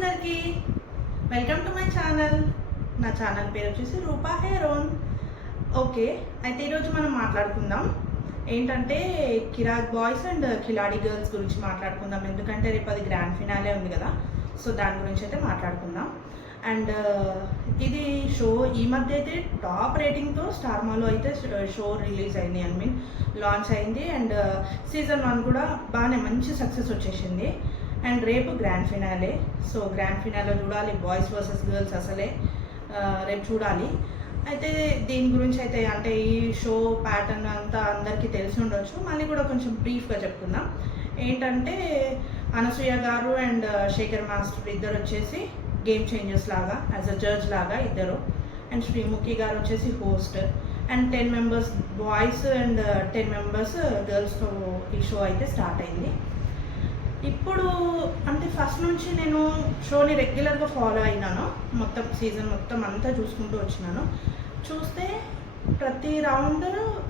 అందరికీ welcome to my channel. నా channel పేరు వచ్చేసి రూపా హెయిర్ ఓన్. ఓకే, అయితే ఈరోజు మనం మాట్లాడుకుందాం ఏంటంటే కిరాక్ బాయ్స్ అండ్ కిలాడి గర్ల్స్ గురించి మాట్లాడుకుందాం. ఎందుకంటే రేపు అది గ్రాండ్ ఫినాలే ఉంది కదా, సో దాని గురించి అయితే మాట్లాడుకుందాం. అండ్ ఇది షో ఈ మధ్య అయితే టాప్ రేటింగ్తో స్టార్ మాలో అయితే షో రిలీజ్ అయింది, ఐ మీన్ లాంచ్ అయింది. అండ్ సీజన్ 1 కూడా బాగానే మంచి సక్సెస్ వచ్చేసింది. అండ్ రేపు grand finale, so grand finale చూడాలి, బాయ్స్ వర్సెస్ గర్ల్స్ అసలే రేపు చూడాలి. అయితే దీని గురించి అయితే అంటే ఈ షో ప్యాటర్న్ అంతా అందరికీ తెలిసి ఉండొచ్చు, మళ్ళీ కూడా కొంచెం బ్రీఫ్గా చెప్పుకుందాం. ఏంటంటే అనసూయ గారు అండ్ శేఖర్ మాస్టర్ ఇద్దరు వచ్చేసి గేమ్ చేంజర్స్ లాగా యాజ్ అ జడ్జ్ లాగా ఇద్దరు, అండ్ శ్రీముఖి గారు వచ్చేసి host. And 10 members boys and 10 members గర్ల్స్తో ఈ షో అయితే స్టార్ట్ అయింది. ఇప్పుడు అంటే ఫస్ట్ నుంచి నేను షోని రెగ్యులర్గా ఫాలో అయినాను, మొత్తం సీజన్ మొత్తం అంతా చూసుకుంటూ వచ్చినాను. చూస్తే ప్రతి రౌండ్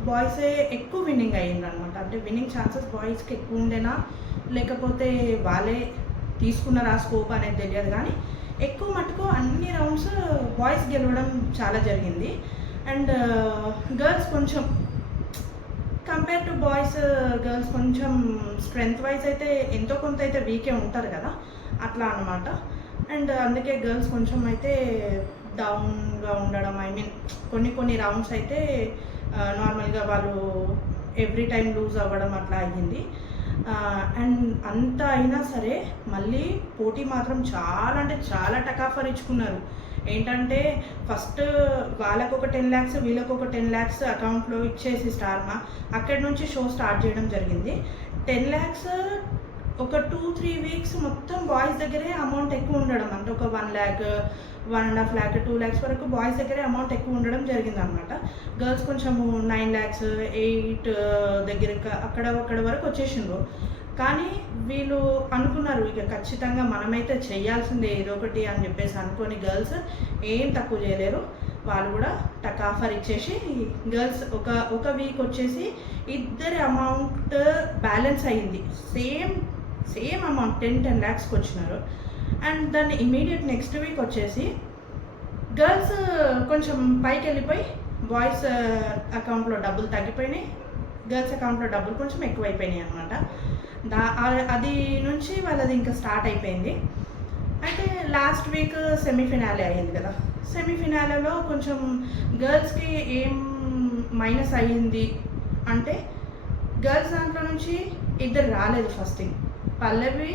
బాయ్సే ఎక్కువ విన్నింగ్ అయ్యిందనమాట. అంటే విన్నింగ్ ఛాన్సెస్ బాయ్స్కి ఎక్కువ ఉండేనా లేకపోతే వాళ్ళే తీసుకున్నారా స్కోప్ అనేది తెలియదు, కానీ ఎక్కువ మటుకు అన్ని రౌండ్స్ బాయ్స్ గెలవడం చాలా జరిగింది. అండ్ గర్ల్స్ కొంచెం కంపేర్ టు బాయ్స్ గర్ల్స్ కొంచెం స్ట్రెంగ్త్ వైజ్ అయితే ఎంతో కొంత అయితే వీకే ఉంటారు కదా, అట్లా అనమాట. అండ్ అందుకే గర్ల్స్ కొంచెం అయితే డౌన్గా ఉండడం, ఐ మీన్ కొన్ని రౌండ్స్ అయితే నార్మల్గా వాళ్ళు ఎవ్రీ టైం లూజ్ అవ్వడం అట్లా అయ్యింది. అండ్ అంత అయినా సరే మళ్ళీ పోటీ మాత్రం చాలా అంటే చాలా టకాఫర్ ఇచ్చుకున్నారు. ఏంటంటే ఫస్ట్ వాళ్ళకు ఒక 10 lakhs వీళ్ళకు ఒక 10 lakhs అకౌంట్లో ఇచ్చేసి స్టార్మా అక్కడి నుంచి షో స్టార్ట్ చేయడం జరిగింది. 10 lakhs ఒక 2-3 weeks మొత్తం బాయ్స్ దగ్గరే అమౌంట్ ఎక్కువ ఉండడం, అంటే ఒక 1 lakh 1.5 lakh 2 lakhs వరకు బాయ్స్ దగ్గరే అమౌంట్ ఎక్కువ ఉండడం జరిగింది అనమాట. గర్ల్స్ కొంచెము 9 lakhs 8 దగ్గర అక్కడ వరకు వచ్చేసిండ్రు. కానీ వీళ్ళు అనుకున్నారు ఇక ఖచ్చితంగా మనమైతే చేయాల్సిందే ఏదో ఒకటి అని చెప్పేసి అనుకొని గర్ల్స్ ఏం తక్కువ చేయలేరు, వాళ్ళు కూడా టకాఫర్ ఇచ్చేసి గర్ల్స్ ఒక వీక్ వచ్చేసి ఇద్దరి అమౌంట్ బ్యాలెన్స్ అయ్యింది, సేమ్ అమౌంట్ 10 lakhsకి వచ్చినారు. అండ్ దాన్ని ఇమీడియట్ నెక్స్ట్ వీక్ వచ్చేసి గర్ల్స్ కొంచెం పైకి వెళ్ళిపోయి బాయ్స్ అకౌంట్లో డబ్బులు తగ్గిపోయినాయి, గర్ల్స్ అకౌంట్లో డబ్బులు కొంచెం ఎక్కువైపోయినాయి అనమాట. అది నుంచి వాళ్ళది ఇంకా స్టార్ట్ అయిపోయింది. అయితే లాస్ట్ వీక్ సెమీఫినాలే అయ్యింది కదా, సెమీఫినాలేలో కొంచెం గర్ల్స్కి ఏం మైనస్ అయ్యింది అంటే గర్ల్స్ దాంట్లో నుంచి ఇద్దరు రాలేదు. ఫస్ట్ థింగ్ పల్లవి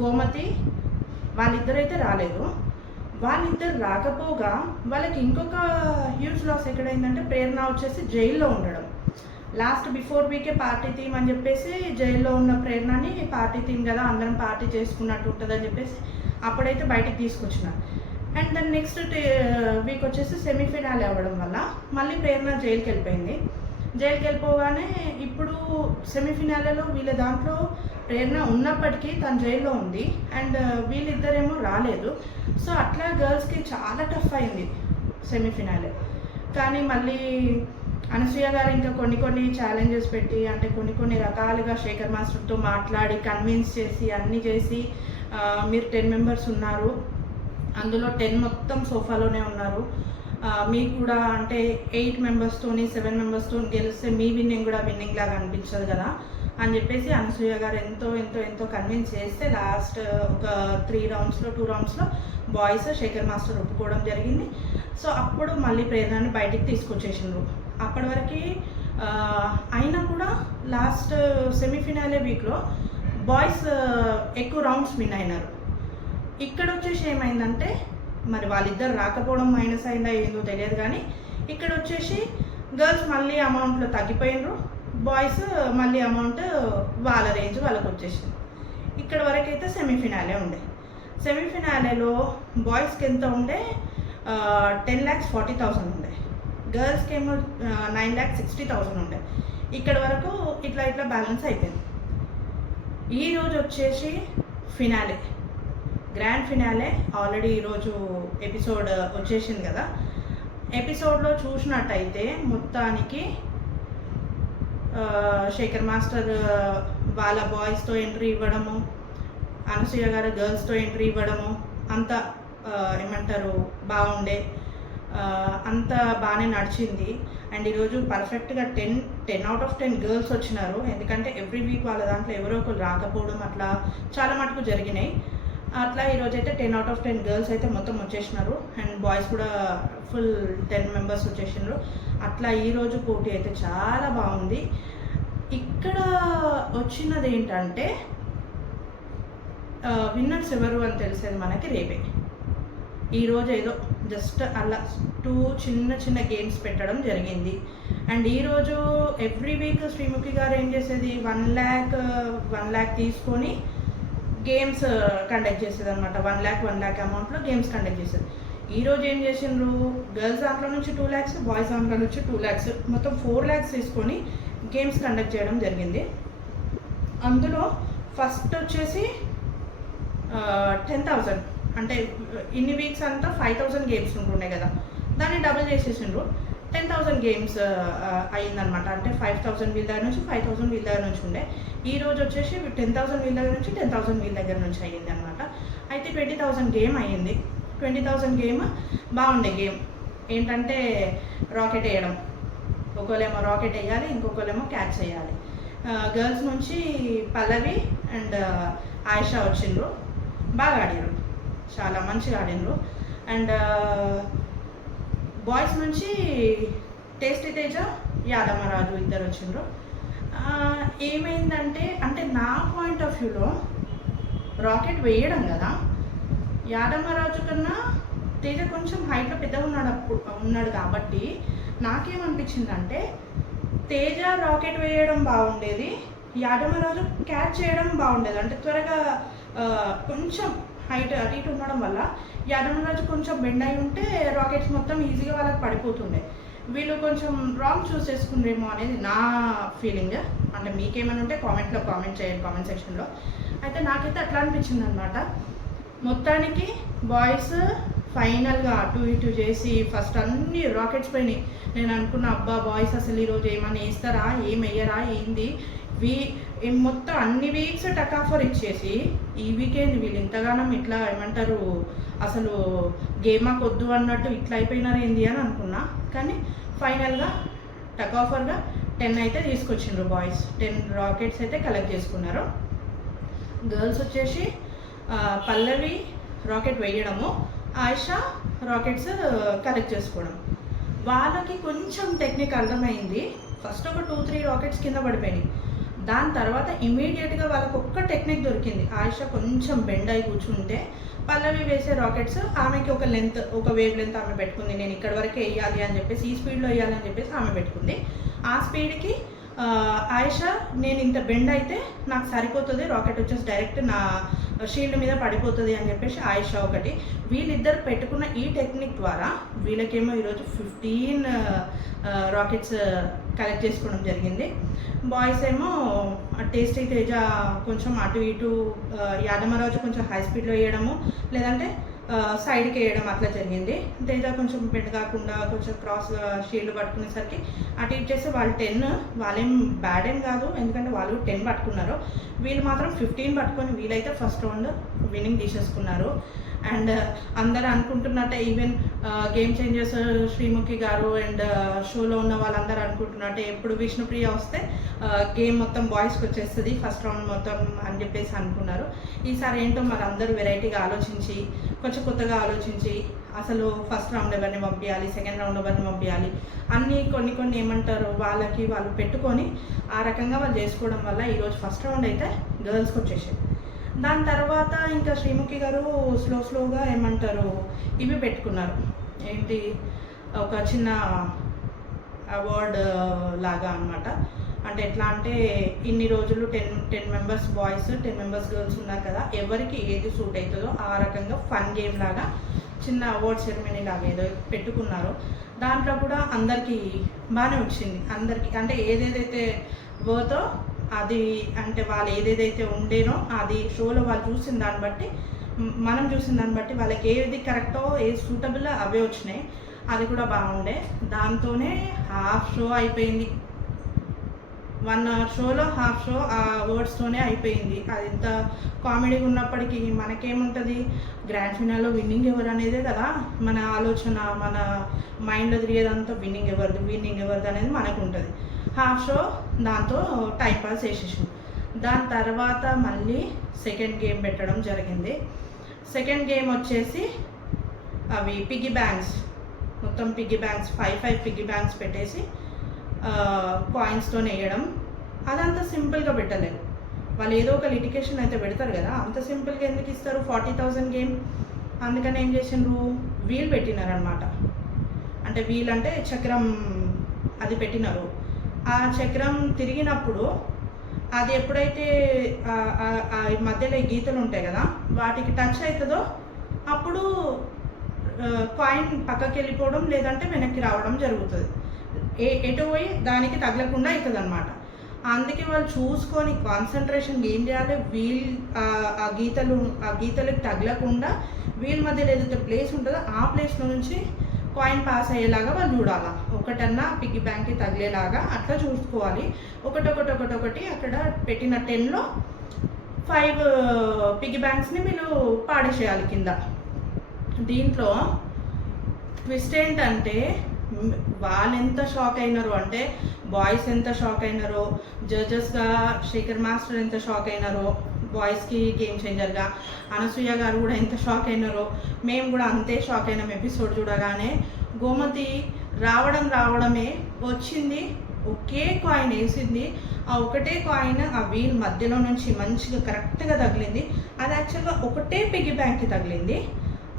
గోమతి వాళ్ళిద్దరైతే రాలేదు. వాళ్ళిద్దరు రాకపోగా వాళ్ళకి ఇంకొక హ్యూజ్ లాస్ ఎక్కడైందంటే ప్రేరణ వచ్చేసి జైల్లో ఉండడం. లాస్ట్ బిఫోర్ వీకే పార్టీ థీమ్ అని చెప్పేసి జైల్లో ఉన్న ప్రేరణని పార్టీ థీమ్ కదా అందరం పార్టీ చేసుకున్నట్టు ఉంటుందని చెప్పేసి అప్పుడైతే బయటికి తీసుకొచ్చిన. అండ్ దాని నెక్స్ట్ వీక్ వచ్చేసి సెమీఫినాలే అవ్వడం వల్ల మళ్ళీ ప్రేరణ జైలుకి వెళ్ళిపోయింది. జైలుకి వెళ్ళిపోగానే ఇప్పుడు సెమీఫినాలేలో వీళ్ళ దాంట్లో ప్రేరణ ఉన్నప్పటికీ తను జైల్లో ఉంది అండ్ వీళ్ళిద్దరేమో రాలేదు. సో అట్లా గర్ల్స్కి చాలా టఫ్ అయింది సెమీఫినాలే. కానీ మళ్ళీ అనసూయ గారు ఇంకా కొన్ని ఛాలెంజెస్ పెట్టి అంటే కొన్ని రకాలుగా శేఖర్ మాస్టర్తో మాట్లాడి కన్విన్స్ చేసి అన్నీ చేసి మీరు 10 members ఉన్నారు, అందులో 10 మొత్తం సోఫాలోనే ఉన్నారు, మీకు కూడా అంటే 8 membersతోని 7 membersతో గెలిస్తే మీ విన్నింగ్ కూడా విన్నింగ్ లాగా అనిపించదు కదా అని చెప్పేసి అనసూయ గారు ఎంతో కన్విన్స్ చేస్తే లాస్ట్ ఒక 2 roundsలో బాయ్స్ శేఖర్ మాస్టర్ ఒప్పుకోవడం జరిగింది. సో అప్పుడు మళ్ళీ ప్రేరణని బయటికి తీసుకొచ్చేసిండ్రు. అప్పటి వరకు అయినా కూడా లాస్ట్ సెమీఫినాలే వీక్లో బాయ్స్ ఎక్కువ రౌండ్స్ విన్ అయినారు. ఇక్కడ వచ్చేసి ఏమైందంటే మరి వాళ్ళిద్దరు రాకపోవడం మైనస్ అయిందా ఏందో తెలియదు, కానీ ఇక్కడ వచ్చేసి గర్ల్స్ మళ్ళీ అమౌంట్లో తగ్గిపోయినరు, బాయ్స్ మళ్ళీ అమౌంట్ వాళ్ళ రేంజ్ వాళ్ళకి వచ్చేసింది. ఇక్కడ వరకు అయితే సెమీఫినాలే ఉండే. సెమీఫినాలేలో బాయ్స్కి ఎంత ఉండే 10,40,000 ఉండే, గర్ల్స్కి ఏమో 9,60,000 ఉండే. ఇక్కడ వరకు ఇట్లా బ్యాలెన్స్ అయిపోయింది. ఈరోజు వచ్చేసి ఫినాలే, గ్రాండ్ ఫినాలే. ఆల్రెడీ ఈరోజు ఎపిసోడ్ వచ్చేసింది కదా, ఎపిసోడ్లో చూసినట్టయితే మొత్తానికి శేఖర్ మాస్టర్ వాళ్ళ బాయ్స్తో ఎంట్రీ ఇవ్వడము, అనసూయ గారు గర్ల్స్తో ఎంట్రీ ఇవ్వడము, అంత ఏమంటారు బాగుండే, అంత బాగానే నడిచింది. అండ్ ఈరోజు పర్ఫెక్ట్గా 10 out of 10 గర్ల్స్ వచ్చినారు. ఎందుకంటే ఎవ్రీ వీక్ వాళ్ళ దాంట్లో ఎవరో ఒకరు రాకపోవడం అట్లా చాలా మటుకు జరిగినాయి. అట్లా ఈరోజైతే 10 out of 10 గర్ల్స్ అయితే మొత్తం వచ్చేసినారు. అండ్ బాయ్స్ కూడా ఫుల్ 10 మెంబర్స్ వచ్చేసినారు. అట్లా ఈరోజు పోటీ అయితే చాలా బాగుంది. ఇక్కడ వచ్చినది ఏంటంటే విన్నర్స్ ఎవరు అని తెలిసేది మనకి రేపే. ఈరోజు ఏదో జస్ట్ అలా 2 చిన్న గేమ్స్ పెట్టడం జరిగింది. అండ్ ఈరోజు ఎవ్రీ వీక్ శ్రీముఖి గారు ఏం చేసేది 1 lakh తీసుకొని గేమ్స్ కండక్ట్ చేసేది అనమాట. 1 lakh అమౌంట్లో గేమ్స్ కండక్ట్ చేసేది. ఈరోజు ఏం చేసిండ్రు, గర్ల్స్ దాంట్లో నుంచి 2 lakhs, బాయ్స్ దాంట్లో నుంచి 2 lakhs, మొత్తం 4 lakhs తీసుకొని గేమ్స్ కండక్ట్ చేయడం జరిగింది. అందులో ఫస్ట్ వచ్చేసి 10,000, అంటే ఇన్ని వీక్స్ అంతా 5,000 గేమ్స్ ఉంటుండే కదా, దాన్ని డబుల్ చేసేసిండ్రు. 10,000 గేమ్స్ అయ్యిందనమాట. అంటే 5,000 వీళ్ళ దగ్గర నుంచి 5,000 వీళ్ళ దగ్గర నుంచి ఉండే. ఈరోజు వచ్చేసి 10,000 వీళ్ళ దగ్గర నుంచి 10,000 వీళ్ళ దగ్గర నుంచి అయ్యింది అనమాట. అయితే 20,000 గేమ్ అయ్యింది. 20,000 గేమ్ బాగుండే. గేమ్ ఏంటంటే రాకెట్ వేయడం, ఒకళ్ళేమో రాకెట్ వేయాలి, ఇంకొకళ్ళేమో క్యాచ్ వేయాలి. గర్ల్స్ నుంచి పల్లవి అండ్ ఆయిషా వచ్చిండ్రు, బాగా ఆడినారు, చాలా మంచిగా ఆడినరు. అండ్ బాయ్స్ నుంచి టేస్టీ తేజ, యాదమ్మరాజు ఇద్దరు వచ్చిండ్రు. ఏమైందంటే, అంటే నా పాయింట్ ఆఫ్ వ్యూలో రాకెట్ వేయడం కదా, యాదమ్మరాజు కన్నా తేజ కొంచెం హైట్లో పెద్దగా ఉన్నాడు కాబట్టి నాకేమనిపించిందంటే తేజ రాకెట్ వేయడం బాగుండేది, యాదమ్మరాజు క్యాచ్ చేయడం బాగుండేది. అంటే త్వరగా కొంచెం హైట్ అటు ఇటు ఉండడం వల్ల యాదమ్మరాజు కొంచెం బెండ్ అయి ఉంటే రాకెట్స్ మొత్తం ఈజీగా వాళ్ళకి పడిపోతుండే. వీళ్ళు కొంచెం రాంగ్ చూస్ చేసుకుండ్రేమో అనేది నా ఫీలింగ్. అంటే మీకేమైనా ఉంటే కామెంట్ చేయండి కామెంట్ సెక్షన్లో. అయితే నాకైతే అట్లా అనిపించింది అనమాట. మొత్తానికి బాయ్స్ ఫైనల్గా అటు ఇటు చేసి ఫస్ట్ అన్ని రాకెట్స్ పోయినాయి. నేను అనుకున్న అబ్బా బాయ్స్ అసలు ఈరోజు ఏమైనా వేస్తారా, ఏం వేయరా, ఏంది మొత్తం అన్ని వీక్స్ టకాఫర్ ఇచ్చేసి ఈ వీకెండ్ వీళ్ళు ఇంతగానం ఇట్లా ఏమంటారు అసలు గేమాకు వద్దు అన్నట్టు ఇట్లా అయిపోయినారు ఏంది అని అనుకున్నా. కానీ ఫైనల్గా టకాఫర్గా 10 అయితే తీసుకొచ్చిండ్రు బాయ్స్. 10 రాకెట్స్ అయితే కలెక్ట్ చేసుకున్నారు. గర్ల్స్ వచ్చేసి పల్లవి రాకెట్ వేయడము, ఆయిషా రాకెట్స్ కలెక్ట్ చేసుకోవడం. వాళ్ళకి కొంచెం టెక్నిక్ అర్థమైంది. ఫస్ట్ ఒక 2-3 రాకెట్స్ కింద పడిపోయినాయి. దాని తర్వాత ఇమీడియట్గా వాళ్ళకు ఒక్క టెక్నిక్ దొరికింది. ఆయిషా కొంచెం బెండ్ అయి కూర్చుంటే పల్లవి వేసే రాకెట్స్ ఆమెకి ఒక వేవ్ లెంత్ ఆమె పెట్టుకుంది. నేను ఇక్కడ వరకే వేయాలి అని చెప్పేసి, ఈ స్పీడ్లో వేయాలి అని చెప్పేసి ఆమె పెట్టుకుంది. ఆ స్పీడ్కి ఆయిషా నేను ఇంత బెండ్ అయితే నాకు సరిపోతుంది, రాకెట్ వచ్చేసి డైరెక్ట్ నా షీల్డ్ మీద పడిపోతుంది అని చెప్పేసి ఆయిషా ఒకటి. వీళ్ళిద్దరు పెట్టుకున్న ఈ టెక్నిక్ ద్వారా వీళ్ళకేమో ఈరోజు 15 రాకెట్స్ కలెక్ట్ చేసుకోవడం జరిగింది. బాయ్స్ ఏమో టేస్టీ తేజ కొంచెం అటు ఇటు, యాదమ్మరాజు కొంచెం హై స్పీడ్లో వేయడము, లేదంటే సైడ్కి వేయడం అట్లా జరిగింది. తేజ కొంచెం బెండ్ కాకుండా కొంచెం క్రాస్గా షీల్డ్ పట్టుకునేసరికి అటు ఇటు చేస్తే వాళ్ళు 10, వాళ్ళేం బ్యాడ్ ఏం కాదు, ఎందుకంటే వాళ్ళు 10 పట్టుకున్నారు. వీళ్ళు మాత్రం 15 పట్టుకొని వీళ్ళైతే ఫస్ట్ రౌండ్ విన్నింగ్ తీసేసుకున్నారు. అండ్ అందరూ అనుకుంటున్నట్టే, ఈవెన్ గేమ్ చేంజర్స్ శ్రీముఖి గారు అండ్ షోలో ఉన్న వాళ్ళందరూ అనుకుంటున్నట్టే ఎప్పుడు విష్ణుప్రియ వస్తే గేమ్ మొత్తం బాయ్స్కి వచ్చేస్తుంది ఫస్ట్ రౌండ్ మొత్తం అని చెప్పేసి అనుకున్నారు. ఈసారి ఏంటో మరి అందరూ వెరైటీగా ఆలోచించి కొంచెం కొత్తగా ఆలోచించి అసలు ఫస్ట్ రౌండ్ ఎవరిని పంపించాలి, సెకండ్ రౌండ్ ఎవరిని పంపించాలి అన్నీ కొన్ని ఏమంటారు వాళ్ళు పెట్టుకొని ఆ రకంగా వాళ్ళు చేసుకోవడం వల్ల ఈరోజు ఫస్ట్ రౌండ్ అయితే గర్ల్స్కి వచ్చేసింది. దాని తర్వాత ఇంకా శ్రీముఖి గారు స్లోగా ఏమంటారు ఇవి పెట్టుకున్నారు, ఏంటి ఒక చిన్న అవార్డ్ లాగా అనమాట. అంటే ఎట్లా అంటే ఇన్ని రోజులు 10 మెంబర్స్ బాయ్స్ 10 మెంబర్స్ గర్ల్స్ ఉన్నారు కదా, ఎవరికి ఏది సూట్ అవుతుందో ఆ రకంగా ఫన్ గేమ్ లాగా చిన్న అవార్డ్ సెరమనీ లాగా ఏదో పెట్టుకున్నారు. దాంట్లో కూడా అందరికీ బాగానే వచ్చింది. అందరికీ అంటే ఏదేదైతే వర్తో అది, అంటే వాళ్ళు ఏదేదైతే ఉండేనో అది షోలో వాళ్ళు చూసిన దాన్ని బట్టి, మనం చూసిన దాన్ని బట్టి వాళ్ళకి ఏది కరెక్టో ఏది సూటబుల్ అవే వచ్చినాయి. అది కూడా బాగుండే. దాంతోనే హాఫ్ షో అయిపోయింది. 1 hour షోలో హాఫ్ షో ఆ వర్డ్స్తోనే అయిపోయింది. అది ఎంత కామెడీగా ఉన్నప్పటికీ మనకేముంటుంది, గ్రాండ్ ఫినాల్లో విన్నింగ్ ఎవరు అనేదే కదా మన ఆలోచన, మన మైండ్లో తిరిగేదంతా విన్నింగ్ ఎవరిది అనేది మనకు ఉంటుంది. హాఫ్ షో దాంతో టైంపాస్ చేసేసాం. దాని తర్వాత మళ్ళీ సెకండ్ గేమ్ పెట్టడం జరిగింది. సెకండ్ గేమ్ వచ్చేసి అవి పిగ్గీ బ్యాంక్స్, మొత్తం పిగ్గీ బ్యాంక్స్ 5 పిగ్గీ బ్యాంక్స్ పెట్టేసి కాయిన్స్తో వేయడం. అదంతా సింపుల్గా పెట్టలేరు వాళ్ళు, ఏదో ఒక లిటికేషన్ అయితే పెడతారు కదా, అంత సింపుల్గా ఎందుకు ఇస్తారు 40,000 గేమ్. అందుకని ఏం చేసిండ్రు, వీల్ పెట్టినారనమాట. అంటే వీల్ అంటే చక్రం, అది పెట్టినారు. ఆ చక్రం తిరిగినప్పుడు అది ఎప్పుడైతే మధ్యలో గీతలు ఉంటాయి కదా వాటికి టచ్ అవుతుందో అప్పుడు కాయిన్ పక్కకి వెళ్ళిపోవడం లేదంటే వెనక్కి రావడం జరుగుతుంది. ఎటు పోయి దానికి తగలకుండా అవుతుంది అనమాట. అందుకే వాళ్ళు చూసుకొని కాన్సన్ట్రేషన్ ఏం చేయాలి, వీల్ ఆ గీతలకు తగలకుండా వీల్ మధ్యలో ఏదైతే ప్లేస్ ఉంటుందో ఆ ప్లేస్లో నుంచి కాయిన్ పాస్ అయ్యేలాగా వాళ్ళు చూడాలా. ఒకటన్నా పిగ్గీ బ్యాంక్కి తగిలేలాగా అట్లా చూసుకోవాలి. ఒకటి అక్కడ పెట్టిన 10లో 5 పిగ్గీ బ్యాంక్స్ని వీళ్ళు పాడేసేయాలి కింద. దీంట్లో ట్విస్ట్ ఏంటంటే వాళ్ళు ఎంత షాక్ అయినారు అంటే, బాయ్స్ ఎంత షాక్ అయినారో, జడ్జెస్గా శేఖర్ మాస్టర్ ఎంత షాక్ అయినారో, బాయ్స్కి గేమ్ చేంజర్గా అనసూయ గారు కూడా ఎంత షాక్ అయినారో, మేము కూడా అంతే షాక్ అయినాం. ఎపిసోడ్ చూడగానే గోమతి రావడమే వచ్చింది, ఒకే కాయిన్ వేసింది. ఆ ఒకటే కాయిన్ ఆ వీల్ మధ్యలో నుంచి మంచిగా కరెక్ట్గా తగిలింది. అది యాక్చువల్గా ఒకటే పిగ్గీ బ్యాంక్కి తగిలింది.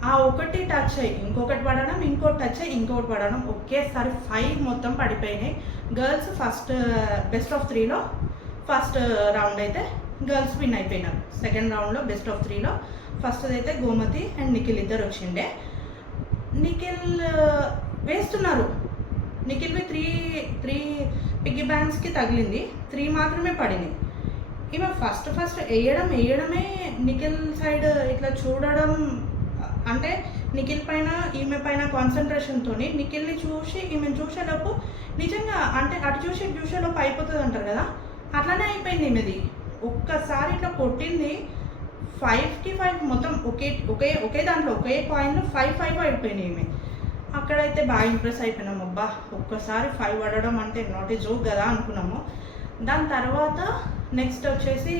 ఆ ఒకటి టచ్ అయ్యి ఇంకొకటి పడడం, ఇంకోటి టచ్ అయ్యి ఇంకొకటి పడడం, ఒకేసారి 5 మొత్తం పడిపోయినాయి. గర్ల్స్ ఫస్ట్ బెస్ట్ ఆఫ్ 3లో ఫస్ట్ రౌండ్ అయితే గర్ల్స్ విన్ అయిపోయినారు. సెకండ్ రౌండ్లో బెస్ట్ ఆఫ్ 3లో ఫస్ట్ అయితే గోమతి అండ్ నిఖిల్ ఇద్దరు వచ్చిండే. నిఖిల్ వేస్తున్నారు, నిఖిల్వి 3 పిగ్గీ బ్యాంక్స్కి తగిలింది, 3 మాత్రమే పడినాయి. ఈమె ఫస్ట్ వేయడమే నిఖిల్ సైడ్ ఇట్లా చూడడం, అంటే నిఖిల్ పైన ఈమె పైన కాన్సన్ట్రేషన్తో నిఖిల్ని చూసి ఈమెను చూసేటప్పుడు నిజంగా అంటే అటు చూసేలోపు అయిపోతుంది అంటారు కదా, అట్లానే అయిపోయింది ఈమెది. ఒక్కసారి ఇట్లా కొట్టింది 5కి 5 మొత్తం ఒకే దాంట్లో ఒకే కాయిన్లో 5 అయిపోయినాయి ఈమె. అక్కడైతే బాగా ఇంప్రెస్ అయిపోయినాము. అబ్బా ఒక్కసారి 5 పడడం అంటే నాట్ ఏ జోక్ కదా అనుకున్నాము. దాని తర్వాత నెక్స్ట్ వచ్చేసి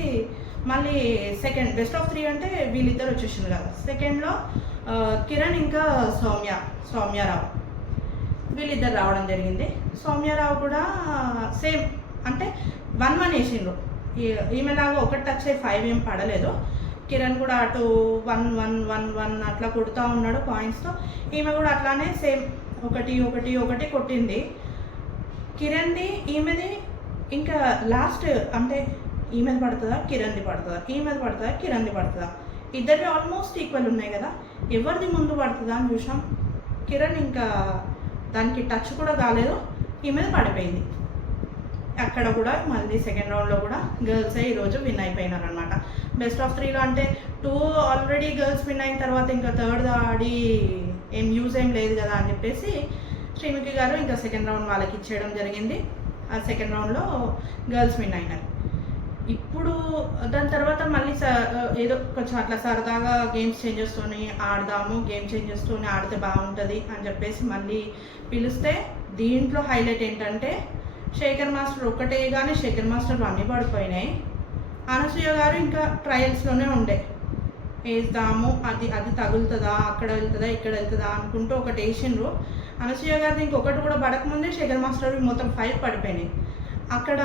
మళ్ళీ సెకండ్ బెస్ట్ ఆఫ్ 3 అంటే వీళ్ళిద్దరు వచ్చేసింది కదా. సెకండ్లో కిరణ్ ఇంకా సౌమ్యారావు వీళ్ళిద్దరు రావడం జరిగింది. సౌమ్యారావు కూడా సేమ్ అంటే 1-1 వేసిండ్రు. ఈమెలాగా ఒకటి టచ్ అయ్యి 5 ఏం పడలేదు. కిరణ్ కూడా అటు 1-1-1-1 అట్లా కొడుతూ ఉన్నాడు కాయిన్స్తో. ఈమె కూడా అట్లానే సేమ్ ఒకటి కొట్టింది. కిరణ్ది ఈమెది ఇంకా లాస్ట్ అంటే ఈమెది పడుతుందా కిరణ్ది పడుతుందా, ఈమెది పడుతుందా కిరణ్ది పడుతుందా, ఇద్దరివి ఆల్మోస్ట్ ఈక్వల్ ఉన్నాయి కదా, ఎవరిది ముందు పడుతుందా అని చూసాం. కిరణ్ ఇంకా దానికి టచ్ కూడా కాలేదు, ఈమెది పడిపోయింది. అక్కడ కూడా మళ్ళీ సెకండ్ రౌండ్లో కూడా గర్ల్సే ఈరోజు విన్ అయిపోయినారు అనమాట. బెస్ట్ ఆఫ్ 3లో అంటే 2 ఆల్రెడీ గర్ల్స్ విన్ అయిన తర్వాత ఇంకా థర్డ్ ఆడి యూజ్ ఏం లేదు కదా అని చెప్పేసి శ్రీముఖి గారు ఇంకా సెకండ్ రౌండ్ వాళ్ళకి ఇచ్చేయడం జరిగింది. ఆ సెకండ్ రౌండ్లో గర్ల్స్ విన్ అయినారు. ఇప్పుడు దాని తర్వాత మళ్ళీ ఏదో కొంచెం అట్లా సరదాగా గేమ్స్ చేంజెస్తోని ఆడదాము, గేమ్ చేంజెస్తోని ఆడితే బాగుంటుంది అని చెప్పేసి మళ్ళీ పిలిస్తే దీంట్లో హైలైట్ ఏంటంటే శేఖర్ మాస్టర్ ఒక్కటే, కానీ శేఖర్ మాస్టర్ అన్నీ పడిపోయినాయి. అనసూయ గారు ఇంకా ట్రయల్స్లోనే ఉండే, వేద్దాము అది తగులుతుందా, అక్కడ వెళ్తుందా ఇక్కడ వెళ్తుందా అనుకుంటూ ఒకటి వేసిండ్రు. అనసూయ గారిది ఇంకొకటి కూడా పడకముందే శేఖర్ మాస్టర్ మొత్తం 5 పడిపోయినాయి. అక్కడ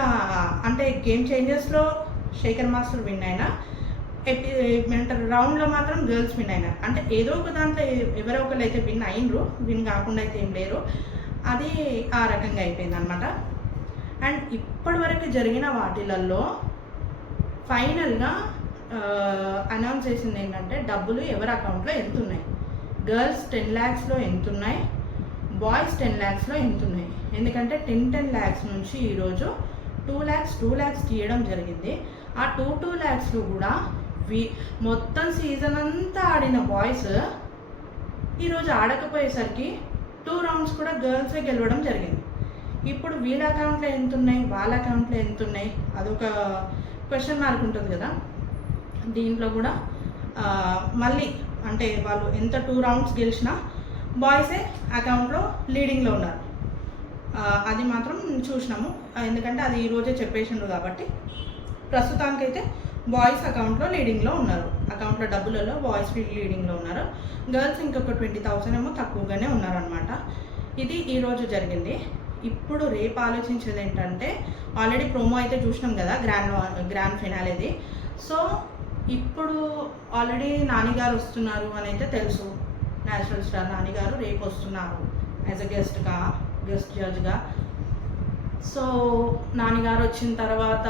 అంటే గేమ్ చేంజెస్లో శేఖర్ మాస్టర్ విన్ అయినా, ఏమంటారు రౌండ్లో మాత్రం గర్ల్స్ విన్ అయినారు. అంటే ఏదో ఒక దాంట్లో ఎవరో ఒకరు అయితే విన్ అయినరు, విన్ కాకుండా అయితే ఏం లేరు. అది ఆ రకంగా అయిపోయింది అనమాట. అండ్ ఇప్పటి వరకు జరిగిన వాటిలలో ఫైనల్గా అనౌన్స్ చేసింది ఏంటంటే డబ్బులు ఎవరి అకౌంట్లో ఎంత ఉన్నాయి. గర్ల్స్ 10 lakhsలో ఎంత ఉన్నాయి, బాయ్స్ 10 lakhsలో ఎంత ఉన్నాయి. ఎందుకంటే 10 lakhs నుంచి ఈరోజు 2 lakhs తీయడం జరిగింది. ఆ 2 lakhsలో కూడా మొత్తం సీజన్ అంతా ఆడిన బాయ్స్ ఈరోజు ఆడకపోయేసరికి 2 rounds కూడా గర్ల్సే గెలవడం జరిగింది. ఇప్పుడు వీళ్ళ అకౌంట్లో ఎంత ఉన్నాయి, వాళ్ళ అకౌంట్లో ఎంత ఉన్నాయి, అదొక క్వశ్చన్ మార్క్ ఉంటుంది కదా. దీంట్లో కూడా మళ్ళీ అంటే వాళ్ళు ఎంత 2 రౌండ్స్ గెలిచినా బాయ్సే అకౌంట్లో లీడింగ్లో ఉన్నారు. అది మాత్రం చూసినాము, ఎందుకంటే అది ఈరోజే చెప్పేసిండ్రు కాబట్టి. ప్రస్తుతానికైతే బాయ్స్ అకౌంట్లో లీడింగ్లో ఉన్నారు, అకౌంట్లో డబ్బులలో బాయ్స్ లీడింగ్లో ఉన్నారు. గర్ల్స్ ఇంకొక 20,000 ఏమో తక్కువగానే ఉన్నారనమాట. ఇది ఈరోజు జరిగింది. ఇప్పుడు రేపు ఆలోచించేది ఏంటంటే, ఆల్రెడీ ప్రోమో అయితే చూసినాం కదా గ్రాండ్ ఫినాలేది. సో ఇప్పుడు ఆల్రెడీ నానిగారు వస్తున్నారు అని అయితే తెలుసు. నేచురల్ స్టార్ నానిగారు రేపు వస్తున్నారు యాజ్ అ గెస్ట్ జడ్జ్గా. సో నానిగారు వచ్చిన తర్వాత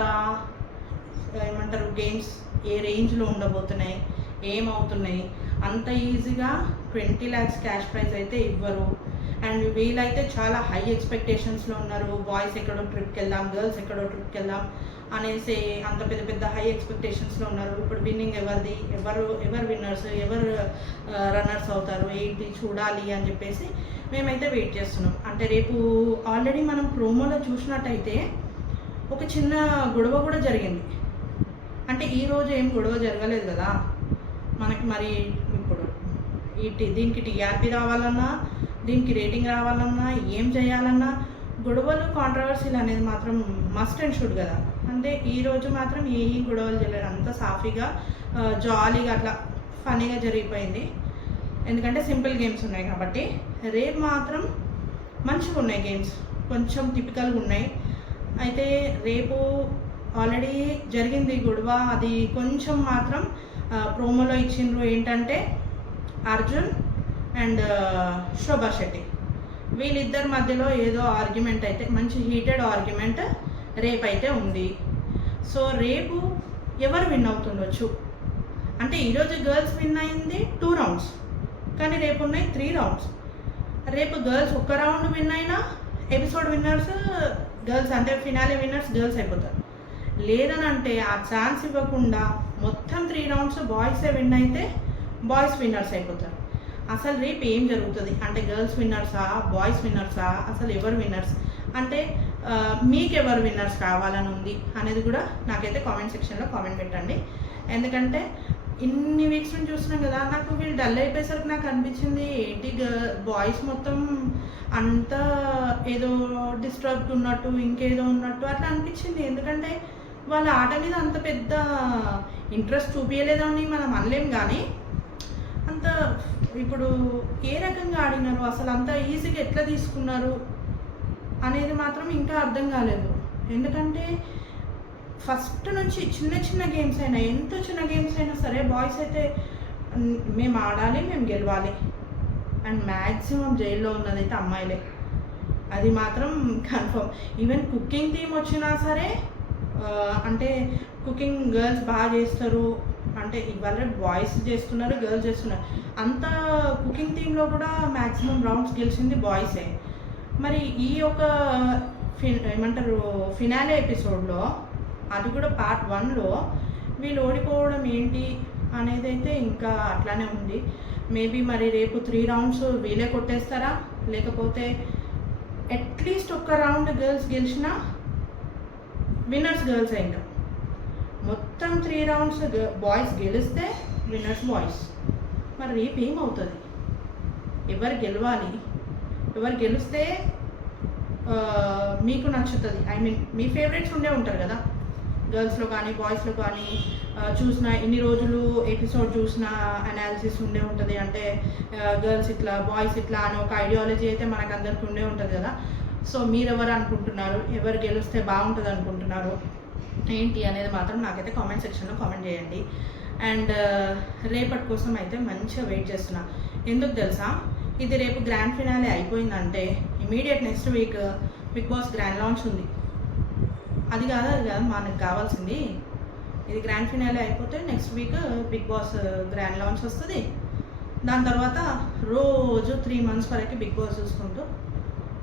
ఏమంటారు, గేమ్స్ ఏ రేంజ్లో ఉండబోతున్నాయి, ఏమవుతున్నాయి, అంత ఈజీగా 20 lakhs క్యాష్ ప్రైజ్ అయితే ఇవ్వరు. అండ్ వీళ్ళైతే చాలా హై ఎక్స్పెక్టేషన్స్లో ఉన్నారు. బాయ్స్ ఎక్కడో ట్రిప్కి వెళ్దాం, గర్ల్స్ ఎక్కడో ట్రిప్కి వెళ్దాం అనేసి అంత పెద్ద హై ఎక్స్పెక్టేషన్స్లో ఉన్నారు. ఇప్పుడు విన్నింగ్ ఎవరిది, ఎవరు విన్నర్స్, ఎవరు రన్నర్స్ అవుతారు, ఏంటి చూడాలి అని చెప్పేసి మేమైతే వెయిట్ చేస్తున్నాం. అంటే రేపు ఆల్రెడీ మనం ప్రోమోలో చూసినట్టయితే ఒక చిన్న గొడవ కూడా జరిగింది. అంటే ఈరోజు ఏం గొడవ జరగలేదు కదా మనకి. మరి ఇప్పుడు దీనికి టీఆర్పీ రావాలన్నా, దీనికి రేటింగ్ రావాలన్నా, ఏం చేయాలన్నా గొడవలు, కాంట్రవర్సీలు అనేది మాత్రం మస్ట్ అండ్ షుడ్ కదా. అంటే ఈరోజు మాత్రం ఏ గొడవలు జరగలేదు, అంత సాఫీగా జాలీగా అట్లా ఫనీగా జరిగిపోయింది. ఎందుకంటే సింపుల్ గేమ్స్ ఉన్నాయి కాబట్టి. రేపు మాత్రం మంచిగా ఉన్నాయి గేమ్స్, కొంచెం టిపికల్గా ఉన్నాయి. అయితే రేపు ఆల్రెడీ జరిగింది గొడవ, అది కొంచెం మాత్రం ప్రోమోలో ఇచ్చిండ్రు. ఏంటంటే అర్జున్ అండ్ శోభా శెట్టి వీళ్ళిద్దరి మధ్యలో ఏదో ఆర్గ్యుమెంట్ అయితే, మంచి హీటెడ్ ఆర్గ్యుమెంట్ రేపు అయితే ఉంది. సో రేపు ఎవరు విన్ అవుతుండొచ్చు అంటే, ఈరోజు గర్ల్స్ విన్ అయింది 2 rounds, కానీ రేపు ఉన్నాయి 3 rounds. రేపు గర్ల్స్ ఒక్క రౌండ్ విన్ అయినా ఎపిసోడ్ విన్నర్స్ గర్ల్స్, అంటే ఫినాలే విన్నర్స్ గర్ల్స్ అయిపోతారు. లేదని అంటే ఆ ఛాన్స్ ఇవ్వకుండా మొత్తం 3 rounds బాయ్సే విన్ అయితే బాయ్స్ విన్నర్స్ అయిపోతారు. అసలు రేపు ఏం జరుగుతుంది అంటే, గర్ల్స్ విన్నర్సా, బాయ్స్ విన్నర్సా, అసలు ఎవరు విన్నర్స్ అంటే మీకు ఎవరు విన్నర్స్ కావాలని ఉంది అనేది కూడా నాకైతే కామెంట్ సెక్షన్లో కామెంట్ పెట్టండి. ఎందుకంటే ఇన్ని వీక్స్ నుంచి చూస్తున్నాం కదా, నాకు వీళ్ళు డల్ అయిపోయేసరికి నాకు అనిపించింది ఏంటి బాయ్స్ మొత్తం అంతా ఏదో డిస్టర్బ్ ఉన్నట్టు, ఇంకేదో ఉన్నట్టు అట్లా అనిపించింది. ఎందుకంటే వాళ్ళ ఆట మీద అంత పెద్ద ఇంట్రెస్ట్ చూపించలేదని మనం అనలేం, కానీ అంత ఇప్పుడు ఏ రకంగా ఆడినారు, అసలు అంత ఈజీగా ఎట్లా తీసుకున్నారు అనేది మాత్రం ఇంకా అర్థం కాలేదు. ఎందుకంటే ఫస్ట్ నుంచి చిన్న గేమ్స్ అయినా, ఎంత చిన్న గేమ్స్ అయినా సరే బాయ్స్ అయితే మేము ఆడాలి, మేము గెలవాలి. అండ్ మ్యాక్సిమం జైల్లో ఉన్నదైతే అమ్మాయిలే, అది మాత్రం కన్ఫర్మ్. ఈవెన్ కుకింగ్ టీమ్ వచ్చినా సరే అంటే కుకింగ్ గర్ల్స్ బాగా చేస్తారు. అంటే ఇవాళ బాయ్స్ చేస్తున్నారు, గర్ల్స్ చేస్తున్నారు. అంత కుకింగ్ టీంలో కూడా మ్యాక్సిమం రౌండ్స్ గెలిచింది బాయ్సే. మరి ఈ ఒక ఏమంటారు ఫినాలే ఎపిసోడ్లో, అది కూడా పార్ట్ 1లో వీళ్ళు ఓడిపోవడం ఏంటి అనేది అయితే ఇంకా అట్లానే ఉంది. మేబీ మరి రేపు 3 rounds వీళ్ళే కొట్టేస్తారా, లేకపోతే అట్లీస్ట్ ఒక్క రౌండ్ గర్ల్స్ గెలిచినా విన్నర్స్ గర్ల్స్ అయిందా. మొత్తం 3 rounds బాయ్స్ గెలిస్తే విన్నర్స్ బాయ్స్. మరి రేపు ఏమవుతుంది, ఎవరు గెలవాలి, ఎవరు గెలిస్తే మీకు నచ్చుతుంది. ఐ మీన్ మీ ఫేవరెట్స్ ఉండే ఉంటారు కదా, గర్ల్స్లో కానీ బాయ్స్లో కానీ. చూసిన ఇన్ని రోజులు ఎపిసోడ్ చూసిన అనాలిసిస్ ఉండే ఉంటుంది. అంటే గర్ల్స్ ఇట్లా, బాయ్స్ ఇట్లా అని ఒక ఐడియాలజీ అయితే మనకు అందరికీ ఉండే ఉంటుంది కదా. సో మీరెవరు అనుకుంటున్నారు, ఎవరు గెలిస్తే బాగుంటుంది అనుకుంటున్నారు ఏంటి అనేది మాత్రం నాకైతే కామెంట్ సెక్షన్లో కామెంట్ చేయండి. అండ్ రేపటి కోసం అయితే మంచిగా వెయిట్ చేస్తున్నా. ఎందుకు తెలుసా, ఇది రేపు గ్రాండ్ ఫినాలే అయిపోయిందంటే immediate next week Bigg Boss grand launch ఉంది. అది కదా మనకు కావాల్సింది. ఇది గ్రాండ్ ఫినాలే అయిపోతే next week Bigg Boss grand launch వస్తుంది. దాని తర్వాత రోజు 3 months వరకు బిగ్ బాస్ చూసుకుంటూ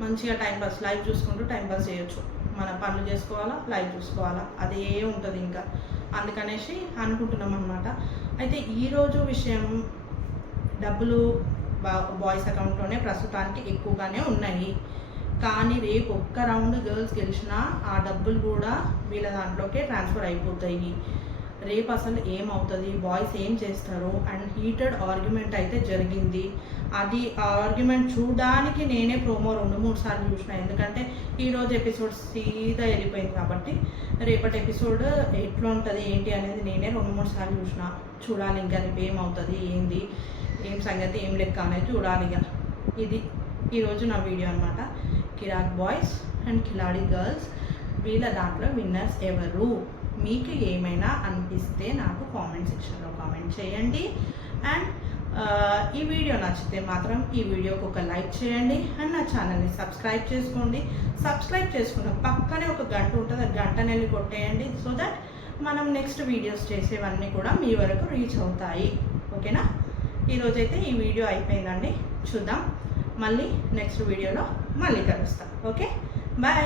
మంచిగా టైంపాస్, లైవ్ చూసుకుంటూ టైంపాస్ చేయొచ్చు. మన పనులు చేసుకోవాలా, లైవ్ చూసుకోవాలా, అదే ఉంటుంది ఇంకా. అందుకనేసి అనుకుంటున్నాం అన్నమాట. అయితే ఈరోజు విషయం, డబ్బులు బాయ్స్ అకౌంట్లోనే ప్రస్తుతానికి ఎక్కువగానే ఉన్నాయి. కానీ రేపు ఒక్క రౌండ్ గర్ల్స్ గెలిచినా ఆ డబ్బులు కూడా వీళ్ళ దాంట్లోకే ట్రాన్స్ఫర్ అయిపోతాయి. రేపు అసలు ఏమవుతుంది, బాయ్స్ ఏం చేస్తారు అండ్ హీటెడ్ ఆర్గ్యుమెంట్ అయితే జరిగింది. అది ఆ ఆర్గ్యుమెంట్ చూడడానికి నేనే ప్రోమో 2-3 సార్లు చూసిన, ఎందుకంటే ఈరోజు ఎపిసోడ్ సీదా వెళ్ళిపోయింది కాబట్టి రేపటి ఎపిసోడ్ ఎట్లా ఉంటుంది ఏంటి అనేది నేనే 2-3 సార్లు చూసిన. చూడాలి ఇంకా రేపు ఏమవుతుంది, ఏంది, ఏం సంగతి, ఏం లెక్క అనేది చూడాలి. ఇక ఇది ఈరోజు నా వీడియో అనమాట. కిరాక్ బాయ్స్ అండ్ కిలాడి గర్ల్స్ వీళ్ళ దాంట్లో విన్నర్స్ ఎవరు, మీకు ఏమైనా అనిపిస్తే నాకు కామెంట్ సెక్షన్లో కామెంట్ చేయండి. అండ్ ఈ వీడియో నచ్చితే మాత్రం ఈ వీడియోకి ఒక లైక్ చేయండి అండ్ నా ఛానల్ని సబ్స్క్రైబ్ చేసుకోండి. సబ్స్క్రైబ్ చేసుకున్న పక్కనే ఒక గంట ఉంటుంది, ఆ గంటని వెళ్ళి కొట్టేయండి. సో దట్ మనం నెక్స్ట్ వీడియోస్ చేసేవన్నీ కూడా మీ వరకు రీచ్ అవుతాయి. ఓకేనా? ఈరోజైతే ఈ వీడియో అయిపోయిందండి. చూద్దాం మళ్ళీ నెక్స్ట్ వీడియోలో మళ్ళీ కలుస్తాం. Okay, bye.